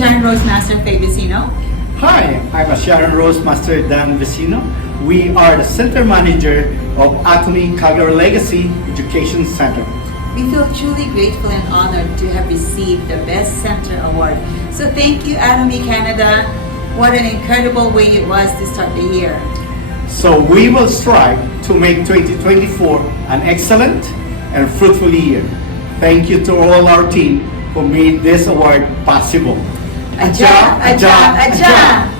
Sharon Rose Master Faye Vicino. Hi, I'm a Sharon Rose Master Dan Vicino. We are the Center Manager of Atomy Calgary Legacy Education Center. We feel truly grateful and honored to have received the Best Center Award. So thank you, Atomy Canada. What an incredible way it was to start the year. So we will strive to make 2024 an excellent and fruitful year. Thank you to all our team who made this award possible. Aja, aja, aja!